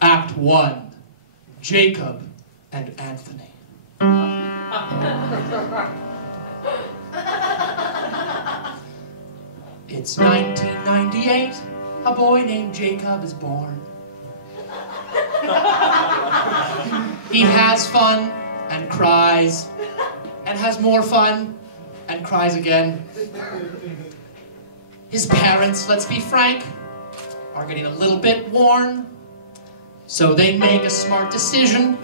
Act 1, Jacob and Anthony. It's 1998, a boy named Jacob is born. He has fun and cries, and has more fun and cries again. His parents, let's be frank, are getting a little bit worn, so they make a smart decision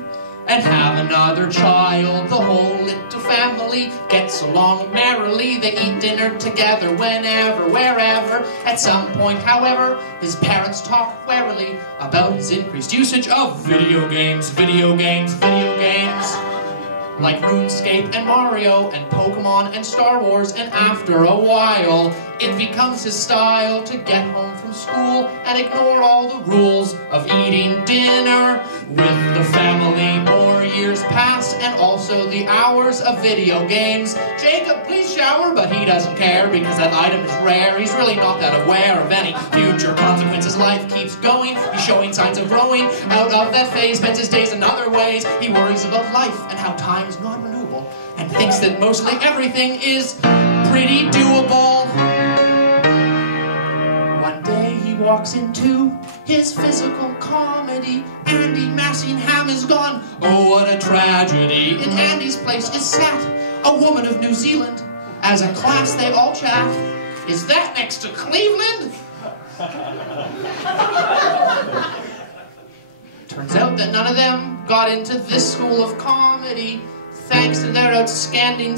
and have another child. The whole little family gets along merrily. They eat dinner together whenever, wherever. At some point, however, his parents talk warily about his increased usage of video games, video games, video games. Like RuneScape and Mario and Pokemon and Star Wars, and after a while it becomes his style to get home from school and ignore all the rules of eating dinner with the family. More years pass and also the hours of video games. Jacob, please shower, but he doesn't care because that item is rare. He's really not that aware of any future consequences. Life keeps going, he's showing signs of growing out of that phase, spends his days in other ways. He worries about life and how time is non-renewable and thinks that mostly everything is pretty doable. One day he walks into his physical comedy. Andy Massingham is gone. Oh, what a tragedy. In Andy's place is sat a woman of New Zealand. As a class they all chat. Is that next to Cleveland? Turns out that none of them got into this school of comedy thanks to their outstanding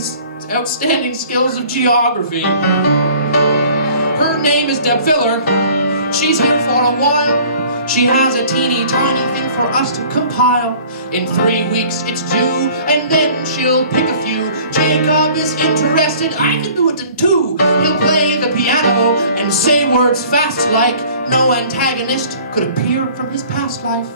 skills of geography. Her name is Deb Filler. She's here for a while. She has a teeny tiny thing for us to compile. In 3 weeks it's due, and then she'll pick a few. Jacob is interested, I can do it in 2. He'll play the piano and say words fast like no antagonist could appear from his past life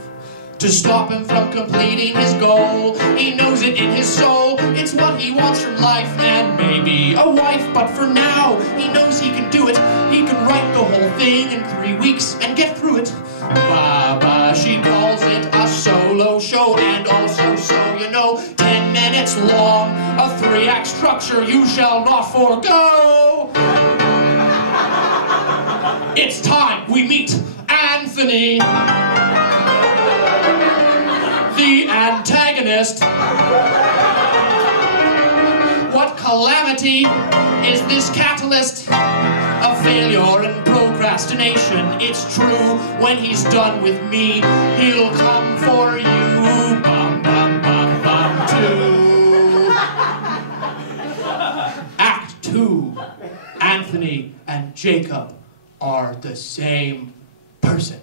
to stop him from completing his goal. He knows it in his soul, it's what he wants from life, and maybe a wife, but for now, he knows he can do it. He can write the whole thing in 3 weeks and get through it. Baba, she calls it a solo show, and also, so you know, 10 minutes long, a 3-act structure you shall not forego. It's time we meet Anthony, the antagonist. What calamity is this catalyst of failure and procrastination? It's true, when he's done with me, he'll come for you. Bum, bum, bum, bum, too. Act 2. Anthony and Jacob are the same person.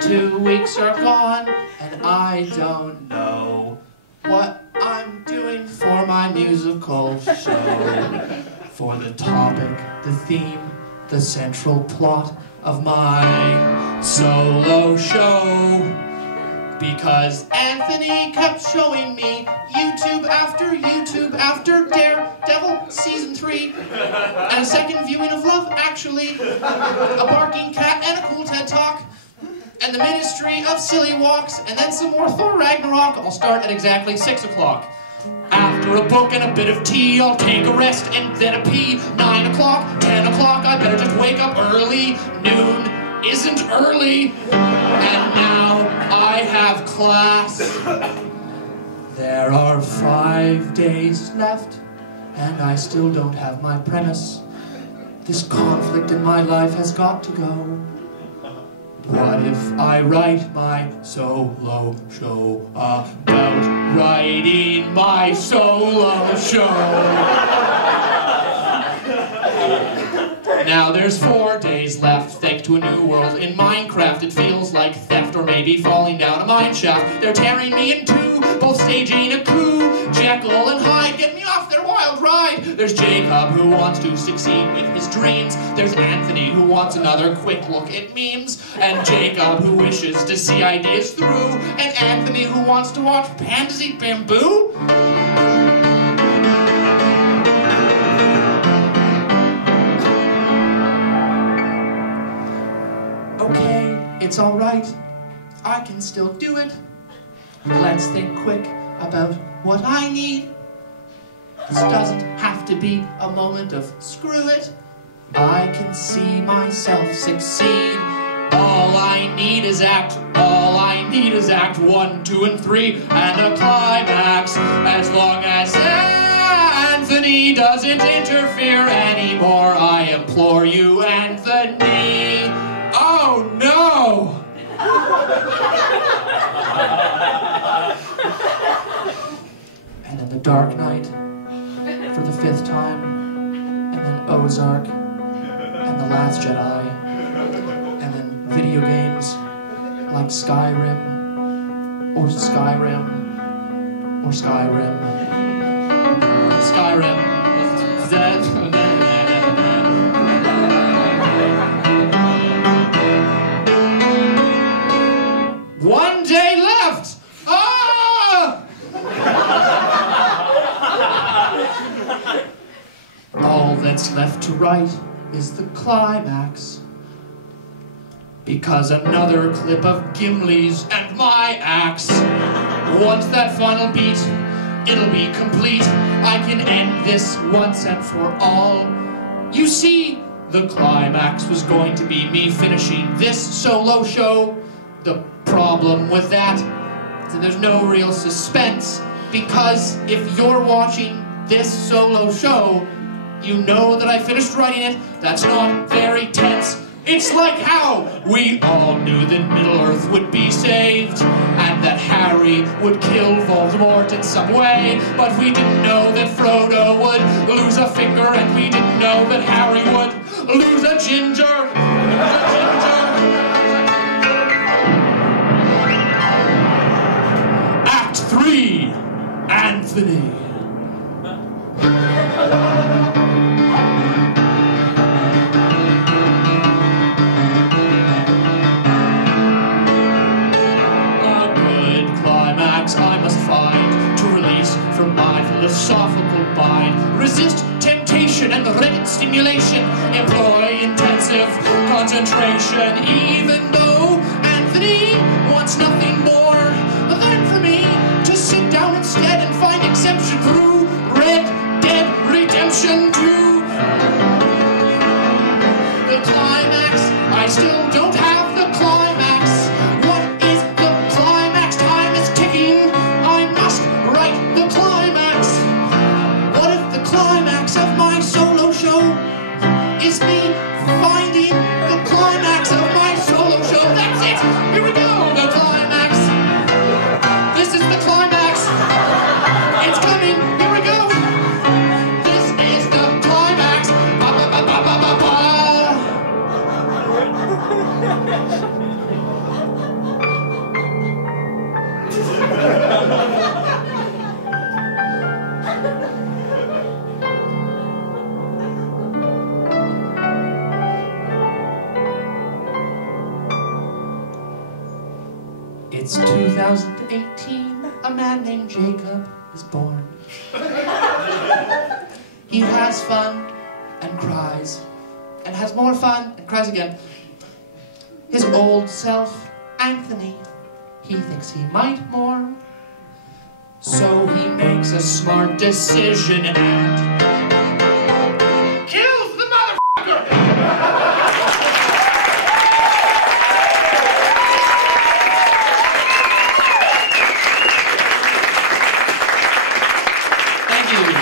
2 weeks are gone, and I don't know what I'm doing for my musical show. For the topic, the theme, the central plot of my solo show. Because Anthony kept showing me YouTube after Daredevil Season 3, and a second viewing of Love Actually, a barking cat and a cool TED Talk, and the Ministry of Silly Walks, and then some more Thor Ragnarok. I'll start at exactly 6 o'clock. After a book and a bit of tea, I'll take a rest and then a pee. 9 o'clock, 10 o'clock, I better just wake up early. Noon isn't early. And now I have class. There are 5 days left, and I still don't have my premise. This conflict in my life has got to go. What if I write my solo show about writing my solo show? Now there's 4 days left, thanks to a new world in Minecraft. It feels like theft, or maybe may be falling down a mine shaft. They're tearing me in two, both staging a coup. Jekyll and Hyde get me off their wild ride. There's Jacob who wants to succeed with his dreams. There's Anthony who wants another quick look at memes. And Jacob who wishes to see ideas through. And Anthony who wants to watch pandas eat bamboo. Okay, it's alright. I can still do it. Let's think quick about what I need. This doesn't have to be a moment of screw it. I can see myself succeed. All I need is act 1, 2, and 3, and a climax. As long as Anthony doesn't interfere anymore, I implore you, Anthony. Oh no! And then The Dark Knight for the 5th time, and then Ozark, and The Last Jedi, and then video games like Skyrim, or Skyrim, or Skyrim. Skyrim. One day left! Ah! All that's left to write is the climax. Because another clip of Gimli's and my axe. Once that final beat, it'll be complete. I can end this once and for all. You see, the climax was going to be me finishing this solo show. The problem with that is that there's no real suspense, because if you're watching this solo show, you know that I finished writing it. That's not very tense. It's like how we all knew that Middle-earth would be saved, and that Harry would kill Voldemort in some way, but we didn't know that Frodo would lose a finger, and we didn't know that Harry would lose a ginger. Act 3, Anthony. I must find to release from my philosophical mind. Resist temptation and Reddit stimulation. Employ intensive concentration. Even though Anthony wants nothing more than for me to sit down instead and find exception through Red Dead Redemption 2. The climax, I still don't have the climax. Is me finding the climax of my solo show. That's it! Here we go! The climax! This is the climax! It's coming! Here we go! This is the climax! Ba ba ba ba ba ba ba! It's 2018, a man named Jacob is born. He has fun and cries, and has more fun and cries again. His old self, Anthony, he thinks he might more. So he makes a smart decision and kills the motherfucker! Thank you.